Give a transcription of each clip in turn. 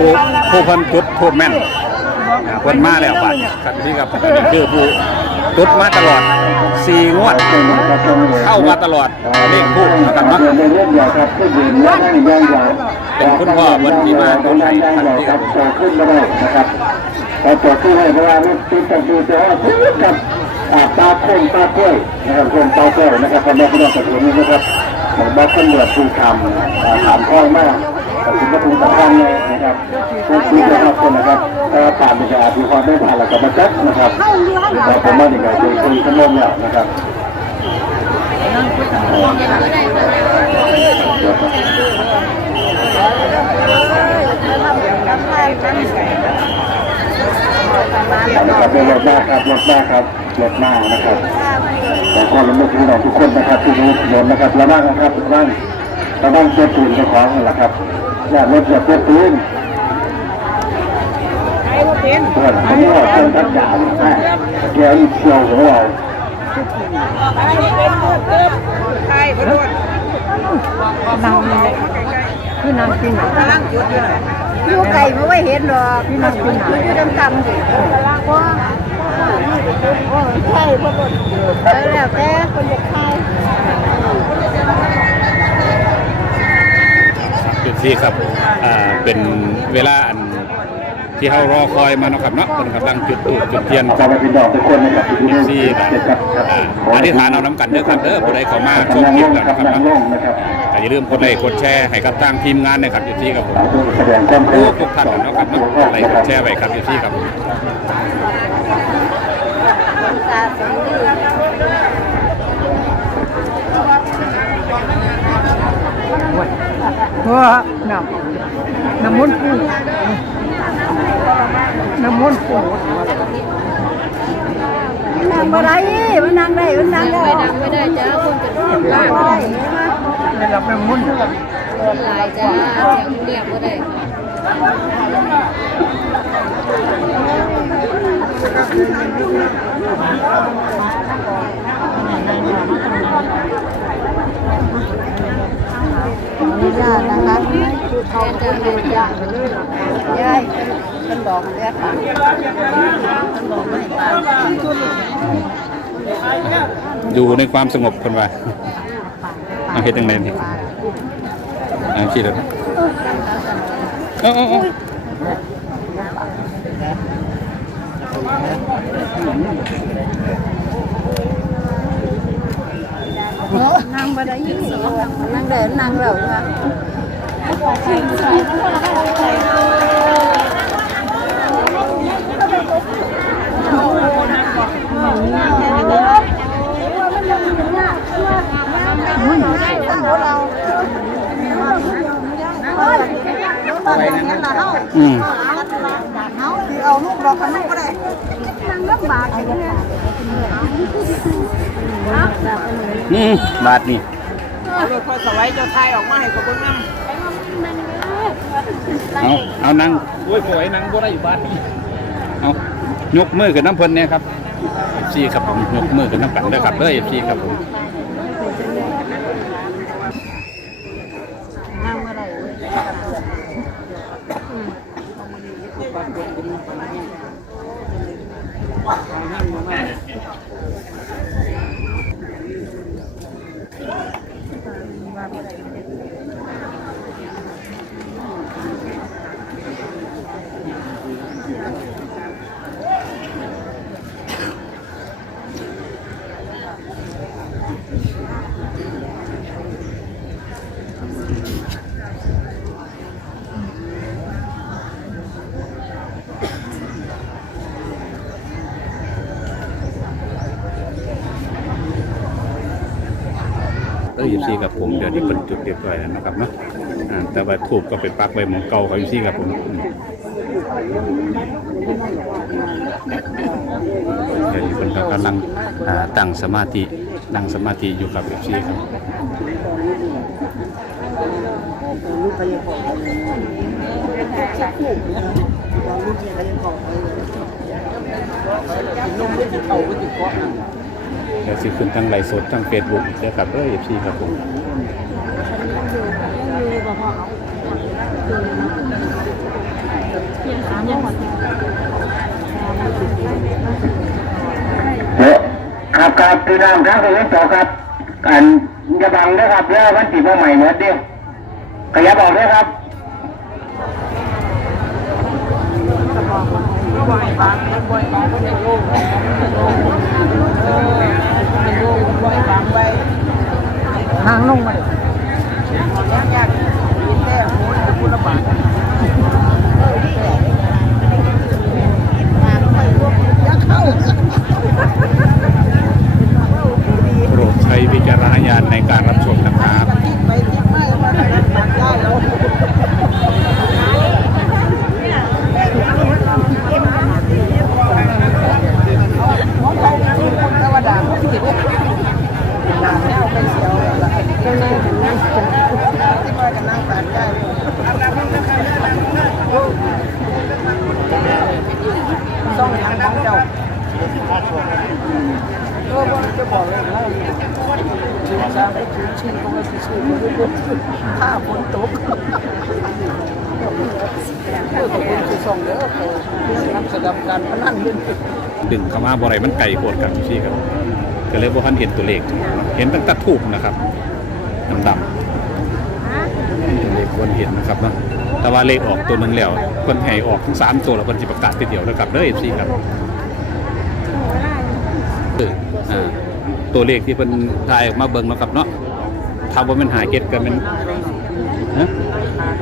ผู้ผู้เพิ่นจุดทูบแม่นอ่าเพิ่นมาแล้วบัดครับที่ครับอันนี้คือผู้จุดมาตลอดสี่งวดเข้ามาตลอดเลขทูบนะครับเนาะเป็นคุณพ่อเพิ่นที่มาคนไทยทันทีครับขึ้นมาได้นะครับพอต่อขึ้นให้เพราะว่ามันติดกับดูแต่ว่าซื้อกับอ่าปลาโค้งปลากล้วยนะครับโค้งปลากล้วยนะครับพ่อแม่พี่น้องตะเกียนี้นะครับ บ้านขึ้นเดือดภูคำถามคล่อมากแต่ถึงก็ภูสำคัญเลยนะครับพวกนี้นะครับคนนะครับถ้าผ่านไปจะอาจมีความไม่ผ่านหลักกับมาจักนะครับแต่ผมว่านี่ก็คือคุยขนมแล้วนะครับนะครับเป็นรถมากครับรถมากครับรถมากนะครับ แต่ก็ระลึกถึงน้องทุกคนนะครับที่รู้ถนนนะครับระวังนะครับระวังระวังเจ็บปืนเจ้าของนั่นแหละครับอย่ารถอย่าเจ็บปืนเพื่อนเขาไม่ว่าเพื่อนทักด่าเลยแม่แกอีเชียวของเรานั่งนี่พี่นั่งกินไหนอยู่ไก่ไม่ไว้เห็นหรอกอยู่อยู่ดำดำสิว่า ใช่พอหมดแล้วแต่คนจะใครจุดที่ครับ อ่า เป็นเวลาอันที่เขารอคอยมาเนาะครับเนาะเพิ่นกำลังจุดธูปจุดเทียนขอบคุณดอกทุกคนนะครับที่ดูที่แบบครับอ่าอธิษฐานเอาน้ำกันเด้อครับเด้อผู้ใดเข้ามาชมนั่งคลิลปงแล้วครับนะครับนั่งลเนาะงนะครับแต่อย่าลืมกดไลค์กดแชร์ให้กับทางทีมงานนะครับอยู่ที่ครับผมสาธุแสดงความเคารทุพกทุกท่านเนาะครับเนาะกดไลค์กดแชร์ไว้ครับอยู่ที่ครับผมตาสองดีเพราะน้ำน้ำมันต์ปูน้ำมันต์ปูนั่งบ่ได้มันนั่งได้มันนั่งได้นั่งไม่ได้จ้าคนเป็นคนลากได้ได้รับน้ำมันต์หลายจ้าเสียงเรียกก็ได้อ นุญาตนะคะเขาจะเรียนยากยายเป็นดอกเลี้ยค่ะเป็นดอกไม้ตายอยู่ในความสงบคนว่าเอาเฮ็ดจังไดนี่เอาคิดแล้วเอ้าเอ้าเอ้านั่งบ่ได้ยิ่ง เอาลูกเราคันลูกก็ได้นั่งลำบากอย่างนี้อืมบาทนี่รถพอสวัยเจ้าไทยออกมาให้กับคนนั่งเอาเอานั่งโอ้ยป่วยนั่งบ่ได้อยู่บ้านนี่เอายกมือกับน้ำเพิ่นเนี่ยครับซีครับผมยกมือกับน้ำกันเด้อครับเด้อซีครับผม เด้อซีครับผมเดี๋ยวนี้เพิ่นจุดเรียบร้อยแล้วนะครับเนาะแต่ว่าทูบก็เป็นปักไว้หมองเก่าเขาอยู่ซีครับผมเดี๋ยวนี้เพิ่นก็กำลังอ่าตั้งสมาธินั่งสมาธิอยู่กับซีครับลูก เดี๋วสิขึ้นทั้งไลฟ์สดทั้งเฟซบุ๊กเดี๋ยวครับเอ้ยพี่ครับผมเฮ้ครับครับพี่น้องครับผมต่อครับอันกระบังนะครับแล้วองวันติดมาใหม่เนี่ยเดียวขยับออกด้วยครับไม่ไหวมางบ่อยบ้างารณญาณในการรับชมนะครับ ต้องทางของเจ้าเออบ่จะบอกเลย นะชิงช้างไปถึงชิงก็ไม่สิชิงก็ไม่ได้ถ้าฝนตกเออก็เป็นสิส่งเด้อนักแสดงการพนันเล่นดึงเข้ามาบ่อไรมันไกลโคตรกันพี่ครับก็เลยบ่ทันเห็นตัวเลขเห็นตั้งแต่ทูบนะครับดำๆเลขควรเห็นนะครับนะแต่ว่าเลขออกตัวนึงแล้วคนให้ออกทั้งสามตัวแล้วคนจะประกาศทีเดียวนะครับเด้อ FC ครับเอออ่า ตัวเลขที่เพิ่นทายออกมาเบิ่งเนาะครับเนาะถ้าว่ามันหายเก็ตก็เป็นฮะ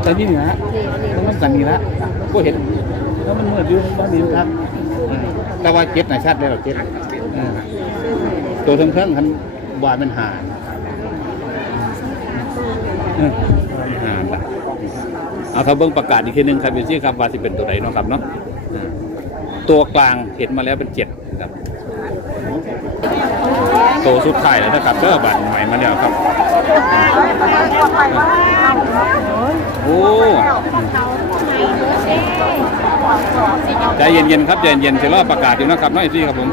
ตอนนี้นี่ฮะแล้วมันสั่นนี่ละก็เห็นแล้วมันเมืดอยู่บ้านนี้ครับแต่ว่าเก็ตน่ะชัดเลยหรอเก็ตตัวทั้งเครื่องคันว่ามันหาเออหาละเอาถ้าเบิ่งประกาศอีกทีหนึงครับอยู่ที่ครับว่าสิเป็นตัวไหนเนาะครับเนาะตัวกลางเห็นมาแล้วเป็นเจ็ดครับตัวสุดท้ายแล้วนะครับเด้อบัตรใหม่มาแล้วครับ โอ้ใจเย็นๆครับใจเย็นๆจะรอประกาศอยู่นะครับน้อยซี่ครับผม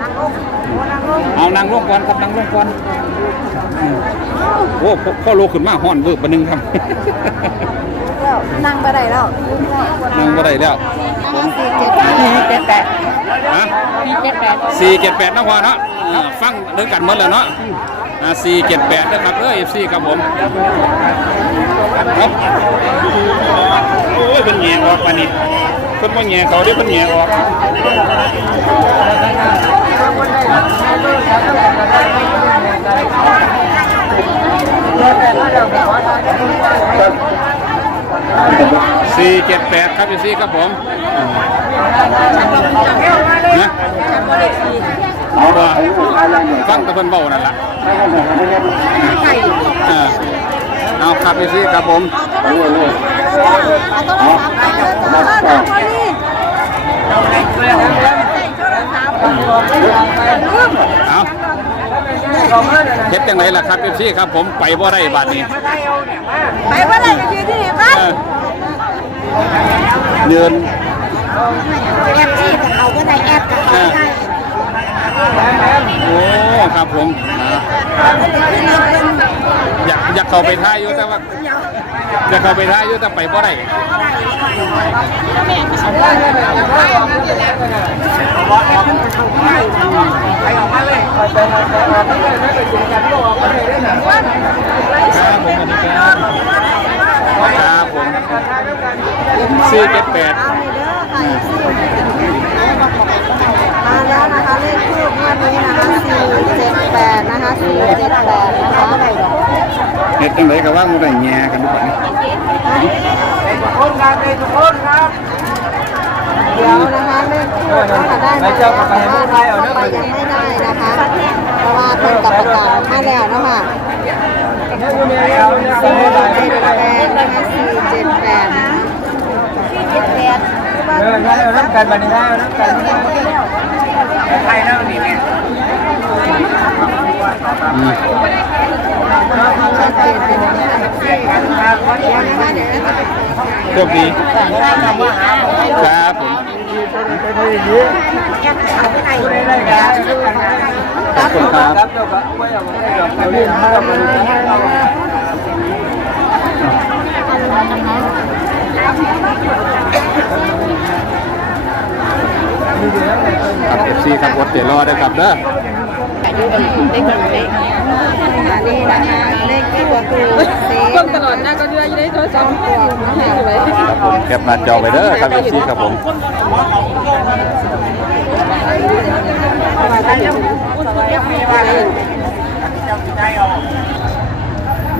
เอานางร่วงก่อนครับนางร่วงก่อนโอ้พ่อโลขึ้นมาห่อนเวิร์บนึงครับนั่งไปได้แล้วนั่งบ่ได้แล้วเจ็ดแปด ฮะสี่เจ็ดแปดสี่เจ็ดแปดนะพอเนาะอ่าฟังเรื่องกันหมดแล้วเนาะอ่าสี่เจ็ดแปดนะครับเออเอฟซีครับผมครับโอ้ยเป็นแง่ออกปานนี้เพิ่นบ่แง่เขาเด้อเพิ่นแง่ออกสี่เจ็ดแปดครับพี่ซี่ครับผม นะเอาไปเอาอะไรเนี่ยฟังแตะเพิ่นเบ้านั่นล่ะให้กันหน่อยให้กันหน่อยเออเอาครับพี่ซี่ครับผมเอาเลยเลยเอามาต่อเอาเฮ็ดจังไดล่ะครับพี่ซี่ครับผมไปบ่ได้บัดนี้ไปว่าอะไรจะยืนที่ไหนครับเออเดิน แอปที่เขาก็ได้แอปกับเขาได้โอ้ครับผมอยากอยากเข้าไปท่ายอยู่แต่ว่าอยากเข้าไปท่ายอยู่แต่ไปบ่ได้ครับผมสวัสดีครับครับผมสี่เจ็ดแปด มาแล้วนะคะเลขทูบงวดนี้นะคะสี่เจ็ดแปดนะคะสี่เจ็ดแปดนะคะเฮ็ดจังไดก็ว่ามันได้แง่กันทุกวันนี้เดี๋ยวนะคะเลขทูบนะคะได้มาแล้วแต่ว่าเราเข้าไปยังไม่ได้นะคะ เพราะว่าเพิ่นกับประกาศออกมาแล้วนะคะสี่เจ็ดแปดนะคะสี่เจ็ดแปดนะคะสี่ เจ็ดแปดเอองั้อาน้ำกันบันี้ไดเอาน้ำกันใครนั่งนี่แม่อืมชัดเจนเป็นยังไงนะคะเดี๋ยวนะคะเดี๋ยวนคะโชคดีครับผมได้กันขอบคุณครับ ครับเจ้าก็ไว้เอาไว้เอาเอาเรื่องมาแล้วมันเอา ครับเอฟ ซีครับอดเดี๋ยวรอได้ครับเด้อเลขเลขอันเลขที่ว่าคือเซเบิ่งตลอดหน้าก็เดืออยู่ในโทรศัพท์ให้ไว้ครับผมแคปหน้าจอไปเด้อครับพี่ครับผม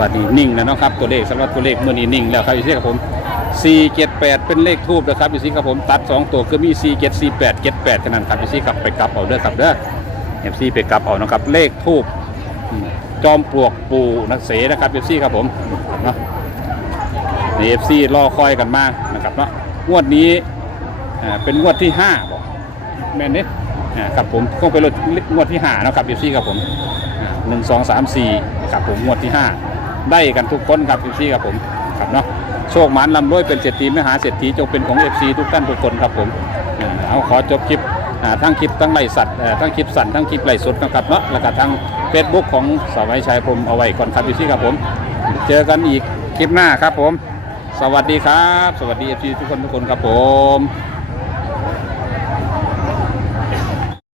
บัดนี้นิ่งแล้วเนาะครับตัวเลขสำหรับตัวเลขเมื่อนี้นิ่งแล้วครับพี่ครับผม 478 เป็นเลขทูบนะครับพี่ครับผมตัด 2 ตัวคือมี 47 48 78เท่านั้นครับพี่ครับไปกลับเอาเด้อครับเด้อ FC ไปกลับเอานะครับเลขทูบจอมปลวกปูนักเสนะครับ FC ครับผมเนาะในเอฟซีรอคอยกันมานะครับเนาะงวดนี้อ่าเป็นงวดที่5บอกแม่นเนี่ยครับผมต้องเป็นงวดที่5นะครับเอฟซีครับผมหนึ่งสองสามสี่ครับผมงวดที่ 5 ได้กันทุกคนครับเอฟซีครับผมครับเนาะ โชคหมานลำรวยเป็นเศรษฐีมหาเศรษฐีจงเป็นของเอฟซีทุกท่านทุกคนครับผมเอาขอจบคลิปทั้งคลิปทั้งไลฟ์สัตว์ทั้งคลิปสั่นทั้งคลิปไลฟ์สดนะครับเนาะแล้วก็ทั้งเฟซบุ๊กของสวัยชัยพรมเอาไว้ก่อนครับเอฟซีครับผม เจอกันอีกคลิปหน้าครับผม สวัสดีครับ สวัสดีเอฟซีทุกคนทุกคนครับผม